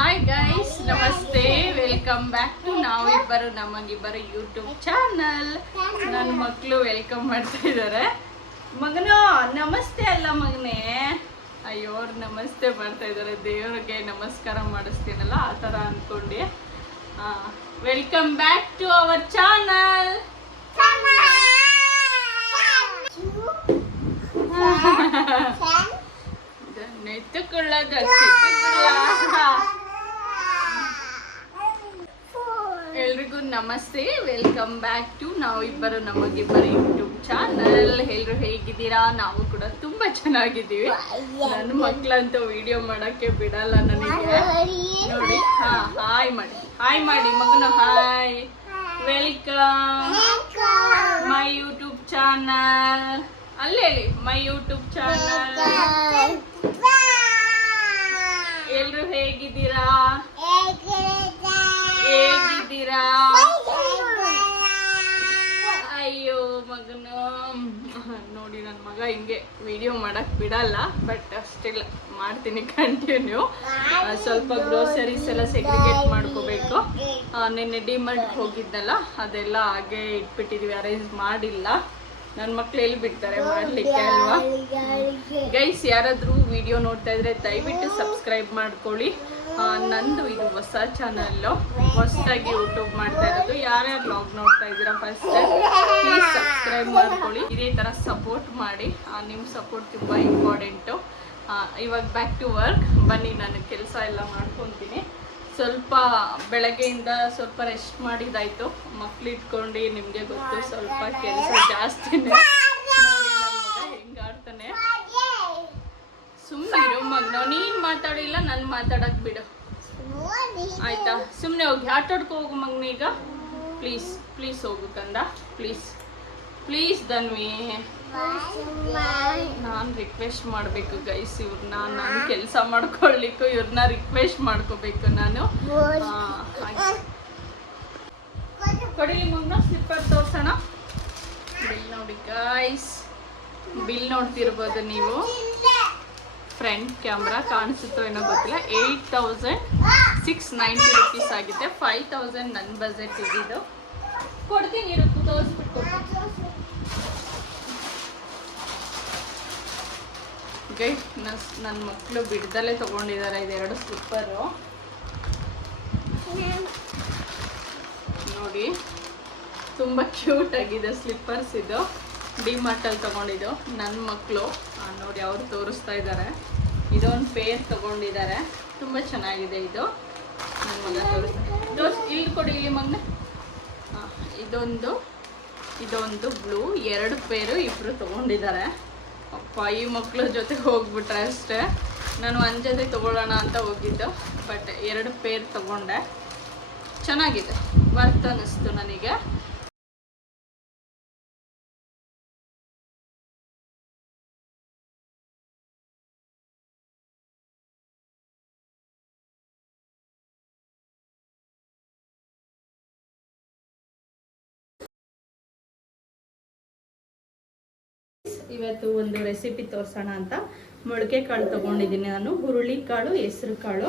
Hi guys, ನಮಸ್ತೆ. Welcome back to ನಾವಿಬ್ಬರು ನಮಗಿಬ್ಬರು YouTube channel. ನನ್ನ ಮಕ್ಕಳು ವೆಲ್ಕಮ್ ಮಾಡ್ತಾ ಇದ್ದಾರೆ. ಮಗನೋ ನಮಸ್ತೆ ಅಲ್ಲ ಮಗನೇ. ಅಯ್ಯೋ ಅವ್ರು ನಮಸ್ತೆ ಮಾಡ್ತಾ ಇದ್ದಾರೆ. ದೇವ್ರಿಗೆ ನಮಸ್ಕಾರ ಮಾಡಿಸ್ತೀನಲ್ಲ ಆ ಥರ ಅಂದ್ಕೊಂಡು welcome back to our channel. ಎಲ್ರಿಗೂ ನಮಸ್ತೆ, ವೆಲ್ಕಮ್ ಬ್ಯಾಕ್ ಟು ನಾವಿಬ್ಬರು ನಮಗಿಬ್ಬರು ಯೂಟ್ಯೂಬ್ ಚಾನಲ್. ಎಲ್ರು ಹೇಗಿದ್ದೀರಾ? ನಾವು ಕೂಡ ತುಂಬಾ ಚೆನ್ನಾಗಿದ್ದೀವಿ. ನನ್ನ ಮಕ್ಳಂತೂ ವಿಡಿಯೋ ಮಾಡಕ್ಕೆ ಬಿಡಲ್ಲ ನನಗೆ. ನೋಡಿ, ಹಾಯ್ ಮಾಡಿ ಮಗನ. Hi, welcome my YouTube channel. ಅಲ್ಲೇ ಹೇಳಿ, ಮೈ ಯೂಟ್ಯೂಬ್ ಚಾನಲ್. ಎಲ್ರು ಹೇಗಿದ್ದೀರಾ? ಅಯ್ಯೋ ಮಗನು ನೋಡಿ, ನನ್ನ ಮಗ ಹಿಂಗೆ ವಿಡಿಯೋ ಮಾಡಕ್ ಬಿಡಲ್ಲ. ಬಟ್ ಸ್ಟಿಲ್ ಮಾಡ್ತೀನಿ ಕಂಟಿನ್ಯೂ. ಸ್ವಲ್ಪ ಗ್ರೋಸರೀಸ್ ಎಲ್ಲ ಸೆಗ್ರಿಗೇಟ್ ಮಾಡ್ಕೋಬೇಕು. ನಿನ್ನೆ ಡಿಮಾರ್ಟ್ ಹೋಗಿದ್ನಲ್ಲ, ಅದೆಲ್ಲ ಹಾಗೆ ಇಟ್ಬಿಟ್ಟಿದ್ವಿ, ಅರೇಂಜ್ ಮಾಡಿಲ್ಲ. ನನ್ನ ಮಕ್ಳು ಎಲ್ಲಿ ಬಿಡ್ತಾರೆ ಮಾಡ್ಲಿಕ್ಕೆ ಅಲ್ವಾ ಗೈಸ್? ಯಾರಾದ್ರೂ ವಿಡಿಯೋ ನೋಡ್ತಾ ಇದ್ರೆ ದಯವಿಟ್ಟು ಸಬ್ಸ್ಕ್ರೈಬ್ ಮಾಡ್ಕೊಳ್ಳಿ. ನಂದು ಇದು ಹೊಸ ಚಾನಲ್ಲು, ಹೊಸದಾಗಿ ಯೂಟ್ಯೂಬ್ ಮಾಡ್ತಾ ಇರೋದು. ಯಾರ್ಯಾರು ಬ್ಲಾಗ್ ನೋಡ್ತಾ ಇದ್ದೀರಾ ಫಸ್ಟ್ ಪ್ಲೀಸ್ ಸಬ್ಸ್ಕ್ರೈಬ್ ಮಾಡ್ಕೊಳ್ಳಿ. ಇದೇ ಥರ ಸಪೋರ್ಟ್ ಮಾಡಿ. ನಿಮ್ಮ ಸಪೋರ್ಟ್ ತುಂಬ ಇಂಪಾರ್ಟೆಂಟು. ಇವಾಗ ಬ್ಯಾಕ್ ಟು ವರ್ಕ್ ಬನ್ನಿ. ನಾನು ಕೆಲಸ ಎಲ್ಲ ಮಾಡ್ಕೊತೀನಿ. ಸ್ವಲ್ಪ ಬೆಳಗ್ಗೆಯಿಂದ ಸ್ವಲ್ಪ ರೆಸ್ಟ್ ಮಾಡಿದಾಯ್ತು. ಮಕ್ಳು ಇಟ್ಕೊಂಡು ನಿಮಗೆ ಗೊತ್ತು, ಸ್ವಲ್ಪ ಕೆಲಸ ಜಾಸ್ತಿನೇ. ಹೆಂಗೆ ಆಡ್ತಾನೆ. ಸುಮ್ಮನೆ ಇರೋ ಮಗನ, ನೀನು ಮಾತಾಡಿಲ್ಲ, ನಾನು ಮಾತಾಡಕ್ ಬಿಡು ಆಯ್ತಾ? ಸುಮ್ಮನೆ ಹೋಗಿ ಆಟಾಡ್ಕೊ ಹೋಗು ಮಗನ. ಈಗ ಪ್ಲೀಸ್ ಹೋಗು ಕಂದ, ಪ್ಲೀಸ್ ಧನ್ವಿ. ನಾನು ರಿಕ್ವೆಸ್ಟ್ ಮಾಡಬೇಕು ಗೈಸ್ ಇವ್ರನ್ನ. ನಾನು ಕೆಲಸ ಮಾಡ್ಕೊಳ್ಳಿಕ್ಕೂ ಇವ್ರನ್ನ ರಿಕ್ವೆಸ್ಟ್ ಮಾಡ್ಕೋಬೇಕು ನಾನು. ಕೊಡಿಲಿ ಮಗನ, ಸ್ಲಿಪ್ಪರ್ ತೋರ್ಸೋಣ. ಬಿಲ್ ನೋಡಿ ಗೈಸ್, ಬಿಲ್ ನೋಡ್ತಿರ್ಬೋದು ನೀವು. ಫ್ರಂಟ್ ಕ್ಯಾಮ್ರಾ ಕಾಣಿಸುತ್ತೋ ಏನೋ ಗೊತ್ತಿಲ್ಲ. 8,690 rupees ಆಗಿದೆ. 5,000 ನನ್ನ ಬಜೆಟ್ ಇದ್ದಿದ್ದು. ಕೊಡ್ತೀನಿ, ಇರುತ್ತೆ ತೋರಿಸ್ಬಿಟ್ಟು ಕೊಡ್ತೀನಿ ಗೈಸ್. ನನ್ನ ಮಕ್ಕಳು ಬಿಡ್ದಲ್ಲೇ ತೊಗೊಂಡಿದ್ದಾರೆ ಇದೆರಡು ಸ್ಲಿಪ್ಪರು. ನೋಡಿ, ತುಂಬ ಕ್ಯೂಟ್ ಆಗಿದೆ ಸ್ಲಿಪ್ಪರ್ಸ್. ಇದು ಡಿಮಾರ್ಟಲ್ಲಿ ತೊಗೊಂಡಿದ್ದು. ನನ್ನ ಮಕ್ಕಳು ನೋಡಿ, ಅವರು ತೋರಿಸ್ತಾ ಇದ್ದಾರೆ. ಇದೊಂದು ಪೇರ್ ತೊಗೊಂಡಿದ್ದಾರೆ, ತುಂಬ ಚೆನ್ನಾಗಿದೆ ಇದು. ನನ್ನ ಮಗ ಇಲ್ಲಿ ಕೊಡಿ, ಇಲ್ಲಿ ಮಗನ. ಇದೊಂದು ಬ್ಲೂ. 2 ಪೇರು ಇಬ್ಬರು ತೊಗೊಂಡಿದ್ದಾರೆ. ಅಪ್ಪ, ಈ ಮಕ್ಕಳ ಜೊತೆ ಹೋಗ್ಬಿಟ್ರೆ ಅಷ್ಟೇ. ನಾನು ಒಂದು ಜೊತೆ ತೊಗೊಳ್ಳೋಣ ಅಂತ ಹೋಗಿದ್ದು, ಬಟ್ 2 ಪೇರ್ ತೊಗೊಂಡೆ. ಚೆನ್ನಾಗಿದೆ, ವರ್ತ್ ಅನ್ನಿಸ್ತು ನನಗೆ. ಇವತ್ತು ಒಂದು ರೆಸಿಪಿ ತೋರಿಸೋಣ ಅಂತ ಮೊಳಕೆ ಕಾಳು ತೊಗೊಂಡಿದ್ದೀನಿ ನಾನು. ಹುರುಳಿ ಕಾಳು, ಹೆಸರು ಕಾಳು.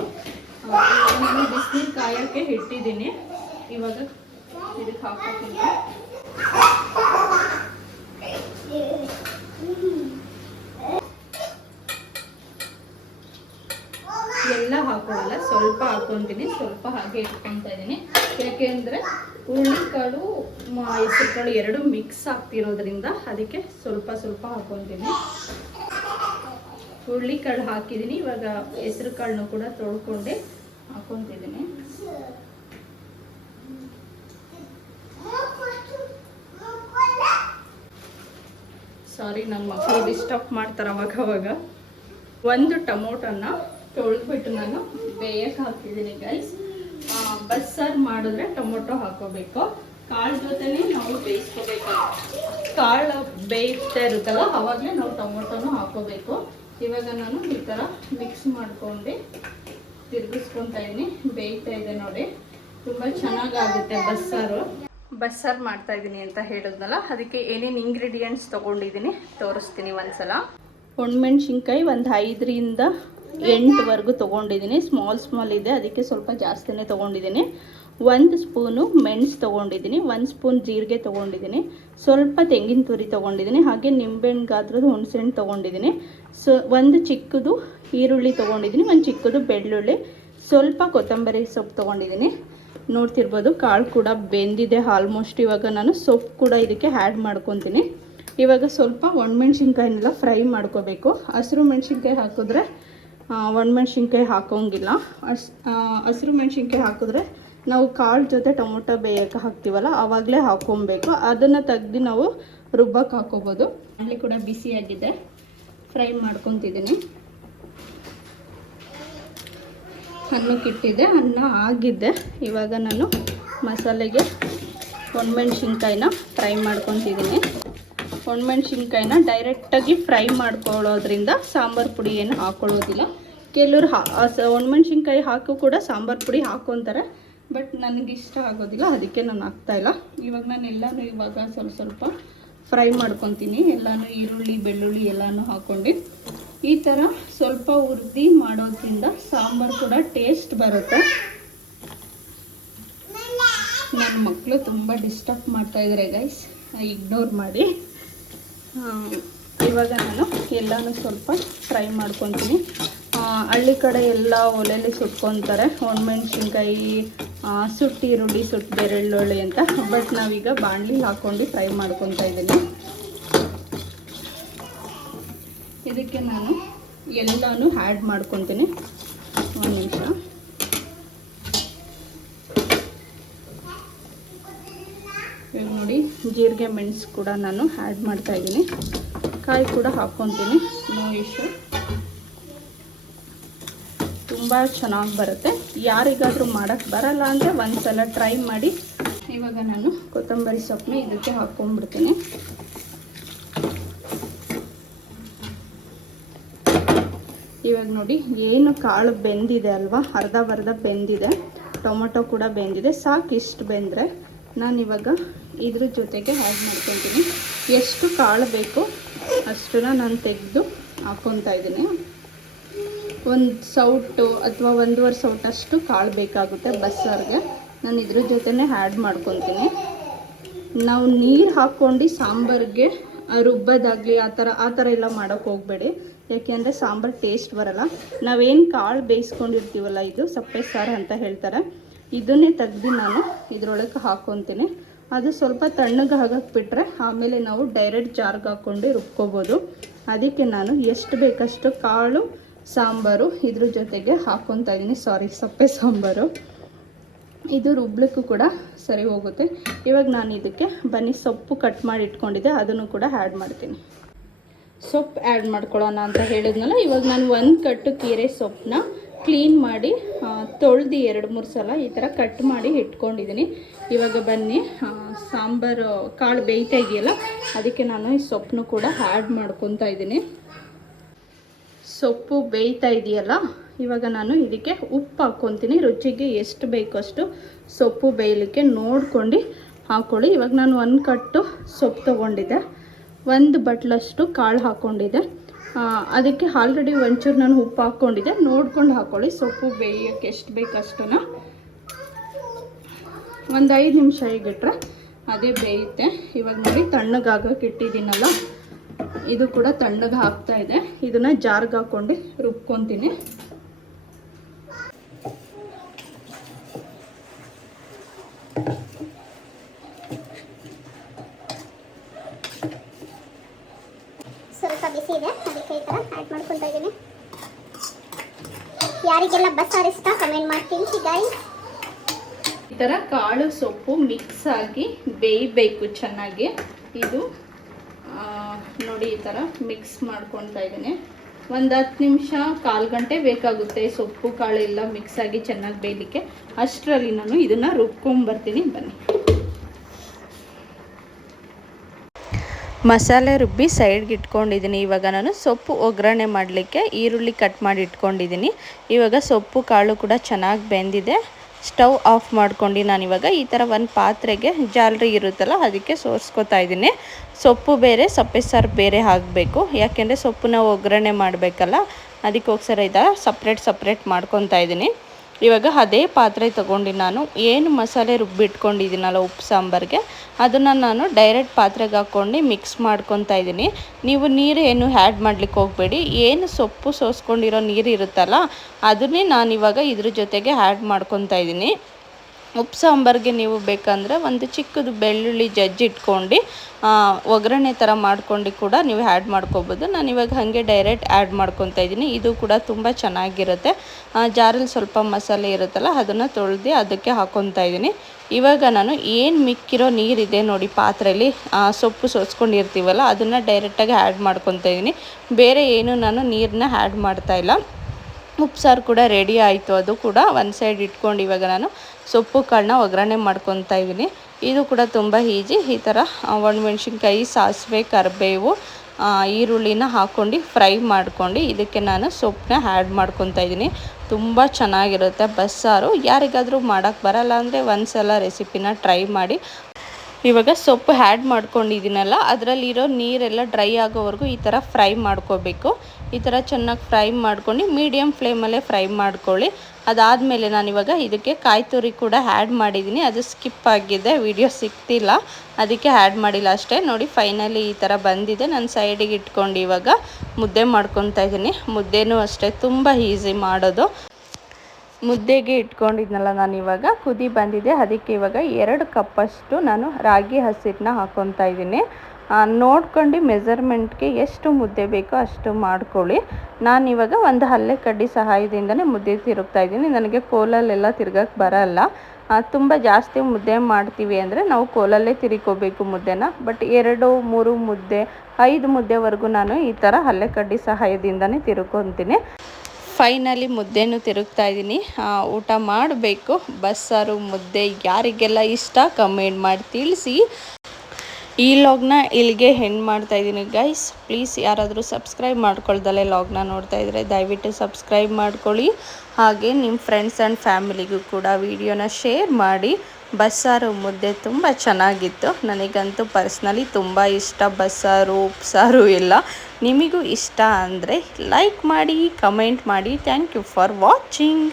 ನಾನು ಬಿಸಿನೀರು ಕಾಯೋಕ್ಕೆ ಇಟ್ಟಿದ್ದೀನಿ. ಇವಾಗ ಇದಕ್ಕೆ ಹಾಕೋತೀನಿ. ಎಲ್ಲ ಹಾಕೊಳ್ಳಲ್ಲ, ಸ್ವಲ್ಪ ಹಾಕೊತೀನಿ. ಸ್ವಲ್ಪ ಹಾಗೆ ಇಟ್ಕೊತಾ ಇದ್ದೀನಿ. ಯಾಕೆಂದರೆ ಹುರುಳಿಕಾಳು ಹೆಸರು ಕಾಳು ಎರಡು ಮಿಕ್ಸ್ ಆಗ್ತಿರೋದ್ರಿಂದ ಅದಕ್ಕೆ ಸ್ವಲ್ಪ ಹಾಕೊತೀನಿ. ಹುರುಳಿಕಾಳು ಹಾಕಿದ್ದೀನಿ. ಇವಾಗ ಹೆಸರು ಕಾಳನ್ನು ಕೂಡ ತೊಳ್ಕೊಂಡೆ ಹಾಕೊತಿದ್ದೀನಿ. ಸಾರಿ, ನನ್ನ ಮಕ್ಕಳು ಡಿಸ್ಟರ್ಬ್ ಮಾಡ್ತಾರೆ ಅವಾಗ. ಒಂದು ಟೊಮೊಟೊನ ತೊಳೆದ್ಬಿಟ್ಟು ನಾನು ಬೇಯಕ್ಕೆ ಹಾಕಿದ್ದೀನಿ ಗೈಸ್. ಬಸ್ಸಾರು ಮಾಡಿದ್ರೆ ಟೊಮೊಟೊ ಹಾಕೋಬೇಕು. ಕಾಳು ಜೊತೆನೇ ನಾವು ಬೇಯಿಸ್ಕೋಬೇಕು. ಕಾಳು ಬೇಯಿಸ್ತಾ ಇರುತ್ತಲ್ಲ ಅವಾಗಲೇ ನಾವು ಟೊಮೊಟೊನೂ ಹಾಕೋಬೇಕು. ಇವಾಗ ನಾನು ಈ ಥರ ಮಿಕ್ಸ್ ಮಾಡ್ಕೊಂಡು ತಿರುಗಿಸ್ಕೊತಾ ಇದ್ದೀನಿ. ಬೇಯ್ತಾ ಇದೆ ನೋಡಿ, ತುಂಬ ಚೆನ್ನಾಗಾಗುತ್ತೆ ಬಸ್ಸಾರು ಮಾಡ್ತಾ ಇದ್ದೀನಿ ಅಂತ ಹೇಳಿದ್ನಲ್ಲ, ಅದಕ್ಕೆ ಏನೇನು ಇಂಗ್ರೀಡಿಯೆಂಟ್ಸ್ ತೊಗೊಂಡಿದ್ದೀನಿ ತೋರಿಸ್ತೀನಿ ಒಂದ್ಸಲ. ಒಣಮೆಣ್ಸಿನ್ಕಾಯಿ ಒಂದು 5ರಿಂದ 8ವರೆಗೂ ತೊಗೊಂಡಿದ್ದೀನಿ. ಸ್ಮಾಲ್ ಇದೆ, ಅದಕ್ಕೆ ಸ್ವಲ್ಪ ಜಾಸ್ತಿನೇ ತೊಗೊಂಡಿದ್ದೀನಿ. 1 ಸ್ಪೂನು ಮೆಣಸು ತೊಗೊಂಡಿದ್ದೀನಿ, 1 ಸ್ಪೂನ್ ಜೀರಿಗೆ ತೊಗೊಂಡಿದ್ದೀನಿ, ಸ್ವಲ್ಪ ತೆಂಗಿನ ತುರಿ ತೊಗೊಂಡಿದ್ದೀನಿ, ಹಾಗೆ ನಿಂಬೆಹಣ್ಣು ಗಾತ್ರದ ಹುಣಸೆಹಣ್ಣು ತೊಗೊಂಡಿದ್ದೀನಿ. ಒಂದು ಚಿಕ್ಕದು ಈರುಳ್ಳಿ ತೊಗೊಂಡಿದ್ದೀನಿ, ಒಂದು ಚಿಕ್ಕದು ಬೆಳ್ಳುಳ್ಳಿ, ಸ್ವಲ್ಪ ಕೊತ್ತಂಬರಿ ಸೊಪ್ಪು ತೊಗೊಂಡಿದ್ದೀನಿ. ನೋಡ್ತಿರ್ಬೋದು ಕಾಳು ಕೂಡ ಬೆಂದಿದೆ ಆಲ್ಮೋಸ್ಟ್. ಇವಾಗ ನಾನು ಸೊಪ್ಪು ಕೂಡ ಇದಕ್ಕೆ ಆ್ಯಡ್ ಮಾಡ್ಕೊತೀನಿ. ಇವಾಗ ಸ್ವಲ್ಪ ಒಣಮೆಣ್ಸಿನ್ಕಾಯಿನೆಲ್ಲ ಫ್ರೈ ಮಾಡ್ಕೋಬೇಕು. ಹಸಿರು ಮೆಣಸಿನ್ಕಾಯಿ ಹಾಕಿದ್ರೆ ಒಣಮೆಣ್ಸಿನ್ಕಾಯಿ ಹಾಕೋಂಗಿಲ್ಲ. ಹಸಿರು ಮೆಣಸಿನ್ಕಾಯಿ ಹಾಕಿದ್ರೆ ನಾವು ಕಾಳು ಜೊತೆ ಟೊಮೊಟೊ ಬೇಯಕ್ಕೆ ಹಾಕ್ತೀವಲ್ಲ ಆವಾಗಲೇ ಹಾಕ್ಕೊಬೇಕು. ಅದನ್ನು ತೆಗ್ದು ನಾವು ರುಬ್ಬಕ್ಕೆ ಹಾಕೋಬೋದು. ಅಲ್ಲಿ ಕೂಡ ಬಿಸಿಯಾಗಿದೆ, ಫ್ರೈ ಮಾಡ್ಕೊತಿದ್ದೀನಿ. ಅನ್ನಕ್ಕಿಟ್ಟಿದ್ದೆ, ಅನ್ನ ಆಗಿದ್ದೆ. ಇವಾಗ ನಾನು ಮಸಾಲೆಗೆ ಒಣಮೆಣ್ಸಿನ್ಕಾಯಿನ ಫ್ರೈ ಮಾಡ್ಕೊತಿದ್ದೀನಿ. ಒಣಮೆಣ್ಸಿನ್ಕಾಯಿನ ಡೈರೆಕ್ಟಾಗಿ ಫ್ರೈ ಮಾಡ್ಕೊಳ್ಳೋದ್ರಿಂದ ಸಾಂಬಾರು ಪುಡಿ ಏನು ಹಾಕ್ಕೊಳ್ಳೋದಿಲ್ಲ. ಕೆಲವರು ಒಣಮೆಣ್ಸಿನ್ಕಾಯಿ ಹಾಕು ಕೂಡ ಸಾಂಬಾರು ಪುಡಿ ಹಾಕ್ಕೊತಾರೆ, ಬಟ್ ನನಗಿಷ್ಟ ಆಗೋದಿಲ್ಲ, ಅದಕ್ಕೆ ನಾನು ಹಾಕ್ತಾಯಿಲ್ಲ. ಇವಾಗ ನಾನು ಎಲ್ಲನೂ ಇವಾಗ ಸ್ವಲ್ಪ ಫ್ರೈ ಮಾಡ್ಕೊತೀನಿ. ಎಲ್ಲನೂ ಈರುಳ್ಳಿ ಬೆಳ್ಳುಳ್ಳಿ ಎಲ್ಲನೂ ಹಾಕ್ಕೊಂಡು ಈ ಥರ ಸ್ವಲ್ಪ ಹುರಿದು ಮಾಡೋದ್ರಿಂದ ಸಾಂಬಾರು ಕೂಡ ಟೇಸ್ಟ್ ಬರುತ್ತೆ. ನನ್ನ ಮಕ್ಕಳು ತುಂಬ ಡಿಸ್ಟರ್ಬ್ ಮಾಡ್ತಾಯಿದ್ದಾರೆ ಗೈಸ್, ಇಗ್ನೋರ್ ಮಾಡಿ. ಇವಾಗ ನಾನು ಎಲ್ಲನೂ ಸ್ವಲ್ಪ ಫ್ರೈ ಮಾಡ್ಕೊತೀನಿ. ಹಳ್ಳಿ ಕಡೆ ಎಲ್ಲ ಒಲೆಯಲ್ಲಿ ಸುಟ್ಕೊತಾರೆ ಒಣಮೆಣ್ಸಿನ್ಕಾಯಿ, ಸುಟ್ಟು ಈರುಳ್ಳಿ, ಸುಟ್ಟು ಬೆಳ್ಳುಳ್ಳಿ ಅಂತ. ಬಟ್ ನಾವೀಗ ಬಾಣಲಿ ಹಾಕ್ಕೊಂಡು ಫ್ರೈ ಮಾಡ್ಕೊತಾ ಇದ್ದೀನಿ. ಇದಕ್ಕೆ ನಾನು ಎಲ್ಲನೂ ಆ್ಯಡ್ ಮಾಡ್ಕೊತೀನಿ. ಒಂದು ನಿಮಿಷ. ಇವಾಗ ನೋಡಿ ಜೀರಿಗೆ ಮೆಣಸು ಕೂಡ ನಾನು ಆ್ಯಡ್ ಮಾಡ್ತಾಯಿದ್ದೀನಿ. ಕಾಯಿ ಕೂಡ ಹಾಕ್ಕೊತೀನಿ. ನೋ ಇಶ್ಯೂ, ತುಂಬ ಚೆನ್ನಾಗಿ ಬರುತ್ತೆ. ಯಾರಿಗಾದರೂ ಮಾಡೋಕ್ಕೆ ಬರಲ್ಲ ಅಂದರೆ ಒಂದು ಸಲ ಟ್ರೈ ಮಾಡಿ. ಇವಾಗ ನಾನು ಕೊತ್ತಂಬರಿ ಸೊಪ್ಪನ್ನ ಇದಕ್ಕೆ ಹಾಕ್ಕೊಂಡ್ಬಿಡ್ತೀನಿ. ಇವಾಗ ನೋಡಿ ಏನು ಕಾಳು ಬೆಂದಿದೆ ಅಲ್ವಾ, ಅರ್ಧ ಬೆಂದಿದೆ. ಟೊಮೊಟೊ ಕೂಡ ಬೆಂದಿದೆ. ಸಾಕು ಇಷ್ಟು ಬೆಂದರೆ ನಾನಿವಾಗ ಇದ್ರ ಜೊತೆಗೆ ಆ್ಯಡ್ ಮಾಡ್ಕೊತೀನಿ. ಎಷ್ಟು ಕಾಳು ಬೇಕು ಅಷ್ಟನ್ನು ನಾನು ತೆಗೆದು ಹಾಕ್ಕೊತಾ ಇದ್ದೀನಿ. ಒಂದು ಸೌಟು ಅಥವಾ 1.5 ಸೌಟಷ್ಟು ಕಾಳು ಬೇಕಾಗುತ್ತೆ ಬಸ್ಸಾರಿಗೆ. ನಾನು ಇದ್ರ ಜೊತೆನೇ ಆ್ಯಡ್ ಮಾಡ್ಕೊತೀನಿ. ನಾವು ನೀರು ಹಾಕ್ಕೊಂಡು ಸಾಂಬಾರಿಗೆ ರುಬ್ಬೋದಾಗಲಿ ಆ ಥರ ಎಲ್ಲ ಮಾಡೋಕ್ಕೆ ಹೋಗಬೇಡಿ. ಯಾಕೆಂದರೆ ಸಾಂಬಾರು ಟೇಸ್ಟ್ ಬರೋಲ್ಲ. ನಾವೇನು ಕಾಳು ಬೇಯಿಸ್ಕೊಂಡಿರ್ತೀವಲ್ಲ, ಇದು ಸಪ್ಪೆ ಸಾರು ಅಂತ ಹೇಳ್ತಾರೆ, ಇದನ್ನೇ ತೆಗ್ದು ನಾನು ಇದರೊಳಗೆ ಹಾಕ್ಕೊತೀನಿ. ಅದು ಸ್ವಲ್ಪ ತಣ್ಣಗೆ ಆಗಕ್ಕೆ ಬಿಟ್ಟರೆ ಆಮೇಲೆ ನಾವು ಡೈರೆಕ್ಟ್ ಜಾರ್ಗೆ ಹಾಕ್ಕೊಂಡು ರುಬ್ಕೋಬೋದು. ಅದಕ್ಕೆ ನಾನು ಎಷ್ಟು ಬೇಕಷ್ಟು ಕಾಳು ಸಾಂಬಾರು ಇದ್ರ ಜೊತೆಗೆ ಹಾಕ್ಕೊತಾ ಇದ್ದೀನಿ. ಸಪ್ಪೆ ಸಾಂಬಾರು ಇದು ರುಬ್ಲಿಕ್ಕೂ ಕೂಡ ಸರಿ ಹೋಗುತ್ತೆ. ಇವಾಗ ನಾನು ಇದಕ್ಕೆ ಬನ್ನಿ ಸೊಪ್ಪು ಕಟ್ ಮಾಡಿ ಇಟ್ಕೊಂಡಿದ್ದೆ, ಅದನ್ನು ಕೂಡ ಆ್ಯಡ್ ಮಾಡ್ತೀನಿ. ಸೊಪ್ಪು ಆ್ಯಡ್ ಮಾಡ್ಕೊಳ್ಳೋಣ ಅಂತ ಹೇಳಿದ್ನಲ್ಲ. ಇವಾಗ ನಾನು 1 ಕಟ್ಟು ಕೀರೆ ಸೊಪ್ಪನ್ನ ಕ್ಲೀನ್ ಮಾಡಿ ತೊಳೆದು 2-3 ಸಲ ಈ ಥರ ಕಟ್ ಮಾಡಿ ಇಟ್ಕೊಂಡಿದ್ದೀನಿ. ಇವಾಗ ಬನ್ನಿ ಸಾಂಬಾರು ಕಾಳು ಬೇಯ್ತಾ ಇದೆಯಲ್ಲ, ಅದಕ್ಕೆ ನಾನು ಈ ಸೊಪ್ಪನ್ನು ಕೂಡ ಆ್ಯಡ್ ಮಾಡ್ಕೊತಾ ಇದ್ದೀನಿ. ಸೊಪ್ಪು ಬೇಯ್ತಾ ಇದೆಯಲ್ಲ, ಇವಾಗ ನಾನು ಇದಕ್ಕೆ ಉಪ್ಪು ಹಾಕ್ಕೊತೀನಿ. ರುಚಿಗೆ ಎಷ್ಟು ಬೇಕೋ ಅಷ್ಟು ಸೊಪ್ಪು ಬೇಯಲಿಕ್ಕೆ ನೋಡ್ಕೊಂಡು ಹಾಕ್ಕೊಳ್ಳಿ. ಇವಾಗ ನಾನು 1 ಕಟ್ಟು ಸೊಪ್ಪು ತೊಗೊಂಡಿದ್ದೆ, 1 ಬಟ್ಲಷ್ಟು ಕಾಳು ಹಾಕ್ಕೊಂಡಿದ್ದೆ. ಅದಕ್ಕೆ ಆಲ್ರೆಡಿ ಒಂಚೂರು ನಾನು ಉಪ್ಪು ಹಾಕ್ಕೊಂಡಿದ್ದೆ, ನೋಡ್ಕೊಂಡು ಹಾಕ್ಕೊಳ್ಳಿ. ಸೊಪ್ಪು ಬೇಯೋಕ್ಕೆ ಎಷ್ಟು ಬೇಕಷ್ಟನ್ನು ಒಂದು 5 ನಿಮಿಷ ಹೀಗಿಟ್ರೆ ಅದೇ ಬೇಯುತ್ತೆ. ಇವಾಗ ನೋಡಿ ತಣ್ಣಗಾಗಕ್ಕೆ ಇಟ್ಟಿದ್ದೀನಲ್ಲ, ಇದು ಕೂಡ ತಣ್ಣಗೆ ಹಾಕ್ತಾ ಇದೆ. ಇದನ್ನು ಜಾರ್ಗೆ ಹಾಕ್ಕೊಂಡು ರುಬ್ಕೊತೀನಿ. ಸ್ವಲ್ಪ ಬಿಸಿ ಇದೆ, ಅದಕ್ಕೆ ಈ ಥರ ಆ್ಯಡ್ ಮಾಡ್ಕೊತಾ ಇದ್ದೀನಿ. ಯಾರಿಗೆಲ್ಲ ಬಸ್ಸಾರು ಇಷ್ಟ ಕಮೆಂಟ್ ಮಾಡ್ತೀನಿ ಗೈಸ್. ಈ ಥರ ಕಾಳು ಸೊಪ್ಪು ಮಿಕ್ಸ್ ಆಗಿ ಬೇಯಬೇಕು ಚೆನ್ನಾಗಿ. ಇದು ನೋಡಿ ಈ ಥರ ಮಿಕ್ಸ್ ಮಾಡ್ಕೊತಾ ಇದ್ದೀನಿ. ಒಂದು 10 ನಿಮಿಷ 1/4 ಗಂಟೆ ಬೇಕಾಗುತ್ತೆ ಸೊಪ್ಪು ಕಾಳು ಎಲ್ಲ ಮಿಕ್ಸ್ ಆಗಿ ಚೆನ್ನಾಗಿ ಬೇಯಲಿಕ್ಕೆ. ಅಷ್ಟರಲ್ಲಿ ನಾನು ಇದನ್ನು ರುಬ್ಕೊಂಬರ್ತೀನಿ. ಬನ್ನಿ. ಮಸಾಲೆ ರುಬ್ಬಿ ಸೈಡ್ಗೆ ಇಟ್ಕೊಂಡಿದ್ದೀನಿ. ಇವಾಗ ನಾನು ಸೊಪ್ಪು ಒಗ್ಗರಣೆ ಮಾಡಲಿಕ್ಕೆ ಈರುಳ್ಳಿ ಕಟ್ ಮಾಡಿ ಇಟ್ಕೊಂಡಿದ್ದೀನಿ. ಇವಾಗ ಸೊಪ್ಪು ಕಾಳು ಕೂಡ ಚೆನ್ನಾಗಿ ಬೆಂದಿದೆ. ಸ್ಟವ್ ಆಫ್ ಮಾಡ್ಕೊಂಡು ನಾನಿವಾಗ ಈ ಥರ ಒಂದು ಪಾತ್ರೆಗೆ ಜಾಲರಿ ಇರುತ್ತಲ್ಲ ಅದಕ್ಕೆ ಸೋರಿಸ್ಕೊತಾ ಇದ್ದೀನಿ. ಸೊಪ್ಪು ಬೇರೆ ಸಪ್ಪೆ ಸಾರು ಬೇರೆ ಹಾಕಬೇಕು, ಯಾಕೆಂದರೆ ಸೊಪ್ಪನ್ನ ಒಗ್ಗರಣೆ ಮಾಡಬೇಕಲ್ಲ, ಅದಕ್ಕೋಸ್ಕರ ಈ ಥರ ಸಪ್ರೇಟ್ ಮಾಡ್ಕೊತಾ ಇದ್ದೀನಿ. ಇವಾಗ ಅದೇ ಪಾತ್ರೆ ತೊಗೊಂಡು ನಾನು ಏನು ಮಸಾಲೆ ರುಬ್ಬಿಟ್ಕೊಂಡಿದ್ದೀನಲ್ಲ ಉಪ್ಪು ಸಾಂಬಾರಿಗೆ ಅದನ್ನು ನಾನು ಡೈರೆಕ್ಟ್ ಪಾತ್ರೆಗೆ ಹಾಕ್ಕೊಂಡು ಮಿಕ್ಸ್ ಮಾಡ್ಕೊತಾ ಇದ್ದೀನಿ. ನೀವು ನೀರು ಏನು ಆ್ಯಡ್ ಮಾಡಲಿಕ್ಕೆ ಹೋಗಬೇಡಿ. ಏನು ಸೊಪ್ಪು ಸೋಸ್ಕೊಂಡಿರೋ ನೀರು ಇರುತ್ತಲ್ಲ ಅದನ್ನೇ ನಾನಿವಾಗ ಇದ್ರ ಜೊತೆಗೆ ಆ್ಯಡ್ ಮಾಡ್ಕೊತಾ ಇದ್ದೀನಿ. ಉಪ್ಪು ಸಾಂಬಾರಿಗೆ ನೀವು ಬೇಕಂದರೆ ಒಂದು ಚಿಕ್ಕದು ಬೆಳ್ಳುಳ್ಳಿ ಜಜ್ಜಿಟ್ಕೊಂಡು ಒಗ್ಗರಣೆ ಥರ ಮಾಡ್ಕೊಂಡು ಕೂಡ ನೀವು ಆ್ಯಡ್ ಮಾಡ್ಕೋಬೋದು. ನಾನಿವಾಗ ಹಾಗೆ ಡೈರೆಕ್ಟ್ ಆ್ಯಡ್ ಮಾಡ್ಕೊತಾ ಇದ್ದೀನಿ. ಇದು ಕೂಡ ತುಂಬ ಚೆನ್ನಾಗಿರುತ್ತೆ. ಜಾರಲ್ಲಿ ಸ್ವಲ್ಪ ಮಸಾಲೆ ಇರುತ್ತಲ್ಲ ಅದನ್ನು ತೊಳೆದು ಅದಕ್ಕೆ ಹಾಕ್ಕೊತಾ ಇದ್ದೀನಿ. ಇವಾಗ ನಾನು ಏನು ಮಿಕ್ಕಿರೋ ನೀರಿದೆ ನೋಡಿ ಪಾತ್ರೆಯಲ್ಲಿ ಸೊಪ್ಪು ಸೋಸ್ಕೊಂಡಿರ್ತೀವಲ್ಲ ಅದನ್ನು ಡೈರೆಕ್ಟಾಗಿ ಆ್ಯಡ್ ಮಾಡ್ಕೊತಾ ಇದ್ದೀನಿ. ಬೇರೆ ಏನು ನಾನು ನೀರನ್ನ ಆ್ಯಡ್ ಮಾಡ್ತಾಯಿಲ್ಲ. ಉಪ್ಸಾರು ಕೂಡ ರೆಡಿ ಆಯಿತು. ಅದು ಕೂಡ ಒಂದು ಸೈಡ್ ಇಟ್ಕೊಂಡು ಇವಾಗ ನಾನು ಸೊಪ್ಪು ಕಾಳನ್ನ ಒಗ್ಗರಣೆ ಮಾಡ್ಕೊತಾ ಇದ್ದೀನಿ. ಇದು ಕೂಡ ತುಂಬ ಈಜಿ. ಈ ಥರ ಒಣಮೆಣ್ಸಿನ್ಕಾಯಿ, ಸಾಸಿವೆ, ಕರಿಬೇವು, ಈರುಳ್ಳಿನ ಹಾಕ್ಕೊಂಡು ಫ್ರೈ ಮಾಡ್ಕೊಂಡು ಇದಕ್ಕೆ ನಾನು ಸೊಪ್ಪನ್ನ ಆ್ಯಡ್ ಮಾಡ್ಕೊತಾ ಇದ್ದೀನಿ. ತುಂಬ ಚೆನ್ನಾಗಿರುತ್ತೆ ಬಸ್ಸಾರು. ಯಾರಿಗಾದರೂ ಮಾಡೋಕ್ಕೆ ಬರಲ್ಲ ಅಂದರೆ ಒಂದು ಸಲ ರೆಸಿಪಿನ ಟ್ರೈ ಮಾಡಿ. ಇವಾಗ ಸೊಪ್ಪು ಆ್ಯಡ್ ಮಾಡ್ಕೊಂಡಿದ್ದೀನಲ್ಲ ಅದರಲ್ಲಿರೋ ನೀರೆಲ್ಲ ಡ್ರೈ ಆಗೋವರೆಗೂ ಈ ಥರ ಫ್ರೈ ಮಾಡ್ಕೋಬೇಕು. ಈ ಥರ ಚೆನ್ನಾಗಿ ಫ್ರೈ ಮಾಡ್ಕೊಂಡು ಮೀಡಿಯಮ್ ಫ್ಲೇಮಲ್ಲೇ ಫ್ರೈ ಮಾಡ್ಕೊಳ್ಳಿ. ಅದಾದಮೇಲೆ ನಾನಿವಾಗ ಇದಕ್ಕೆ ಕಾಯಿ ತುರಿ ಕೂಡ ಆ್ಯಡ್ ಮಾಡಿದ್ದೀನಿ. ಅದು ಸ್ಕಿಪ್ ಆಗಿದೆ, ವಿಡಿಯೋ ಸಿಗ್ತಿಲ್ಲ, ಅದಕ್ಕೆ ಆ್ಯಡ್ ಮಾಡಿಲ್ಲ ಅಷ್ಟೇ. ನೋಡಿ ಫೈನಲಿ ಈ ಥರ ಬಂದಿದೆ. ನಾನು ಸೈಡಿಗೆ ಇಟ್ಕೊಂಡು ಇವಾಗ ಮುದ್ದೆ ಮಾಡ್ಕೊತಾ ಇದ್ದೀನಿ. ಮುದ್ದೆನೂ ಅಷ್ಟೇ ತುಂಬ ಈಸಿ ಮಾಡೋದು. ಮುದ್ದೆಗೆ ಇಟ್ಕೊಂಡಿದ್ನಲ್ಲ ನಾನು ಇವಾಗ ಕುದಿ ಬಂದಿದೆ. ಅದಕ್ಕೆ ಇವಾಗ 2 ಕಪ್ಪಷ್ಟು ನಾನು ರಾಗಿ ಹಸಿಟ್ಟನ್ನ ಹಾಕ್ಕೊತಾ ಇದ್ದೀನಿ. ನೋಡ್ಕೊಂಡು ಮೆಜರ್ಮೆಂಟ್ಗೆ ಎಷ್ಟು ಮುದ್ದೆ ಬೇಕೋ ಅಷ್ಟು ಮಾಡ್ಕೊಳ್ಳಿ. ನಾನಿವಾಗ ಒಂದು ಹಲ್ಲೆ ಕಡ್ಡಿ ಸಹಾಯದಿಂದನೇ ಮುದ್ದೆ ತಿರುಗ್ತಾ ಇದ್ದೀನಿ. ನನಗೆ ಕೋಲಲ್ಲೆಲ್ಲ ತಿರ್ಗಕ್ಕೆ ಬರಲ್ಲ. ತುಂಬ ಜಾಸ್ತಿ ಮುದ್ದೆ ಮಾಡ್ತೀವಿ ಅಂದರೆ ನಾವು ಕೋಲಲ್ಲೇ ತಿರ್ಕೋಬೇಕು ಮುದ್ದೆನ. ಬಟ್ 2, 3 ಮುದ್ದೆ, 5 ಮುದ್ದೆವರೆಗೂ ನಾನು ಈ ಥರ ಹಲ್ಲೆ ಕಡ್ಡಿ ಸಹಾಯದಿಂದನೇ ತಿರ್ಕೊತೀನಿ. ಫೈನಲಿ ಮುದ್ದೆನೂ ತಿರುಗ್ತಾ ಇದ್ದೀನಿ. ಊಟ ಮಾಡಬೇಕು. ಬಸ್ಸಾರು ಮುದ್ದೆ ಯಾರಿಗೆಲ್ಲ ಇಷ್ಟ ಕಮೆಂಟ್ ಮಾಡಿ ತಿಳಿಸಿ. ಈ ಲಾಗ್ನ ಇಲ್ಲಿಗೆ ಎಂಡ್ ಮಾಡ್ತಾ ಇದ್ದೀನಿ ಗೈಸ್. ಪ್ಲೀಸ್ ಯಾರಾದರೂ ಸಬ್ಸ್ಕ್ರೈಬ್ ಮಾಡ್ಕೊಳ್ದಲ್ಲೇ ಲಾಗ್ನ ನೋಡ್ತಾ ಇದ್ದರೆ ದಯವಿಟ್ಟು ಸಬ್ಸ್ಕ್ರೈಬ್ ಮಾಡ್ಕೊಳ್ಳಿ. ಹಾಗೆ ನಿಮ್ಮ ಫ್ರೆಂಡ್ಸ್ ಆ್ಯಂಡ್ ಫ್ಯಾಮಿಲಿಗೂ ಕೂಡ ವಿಡಿಯೋನ ಶೇರ್ ಮಾಡಿ. ಬಸ್ಸಾರು ಮುದ್ದೆ ತುಂಬ ಚೆನ್ನಾಗಿತ್ತು. ನನಗಂತೂ ಪರ್ಸ್ನಲಿ ತುಂಬ ಇಷ್ಟ ಬಸ್ಸಾರು, ಉಪ್ಸಾರು ಎಲ್ಲ. ನಿಮಗೂ ಇಷ್ಟ ಅಂದರೆ ಲೈಕ್ ಮಾಡಿ, ಕಮೆಂಟ್ ಮಾಡಿ. Thank you for watching.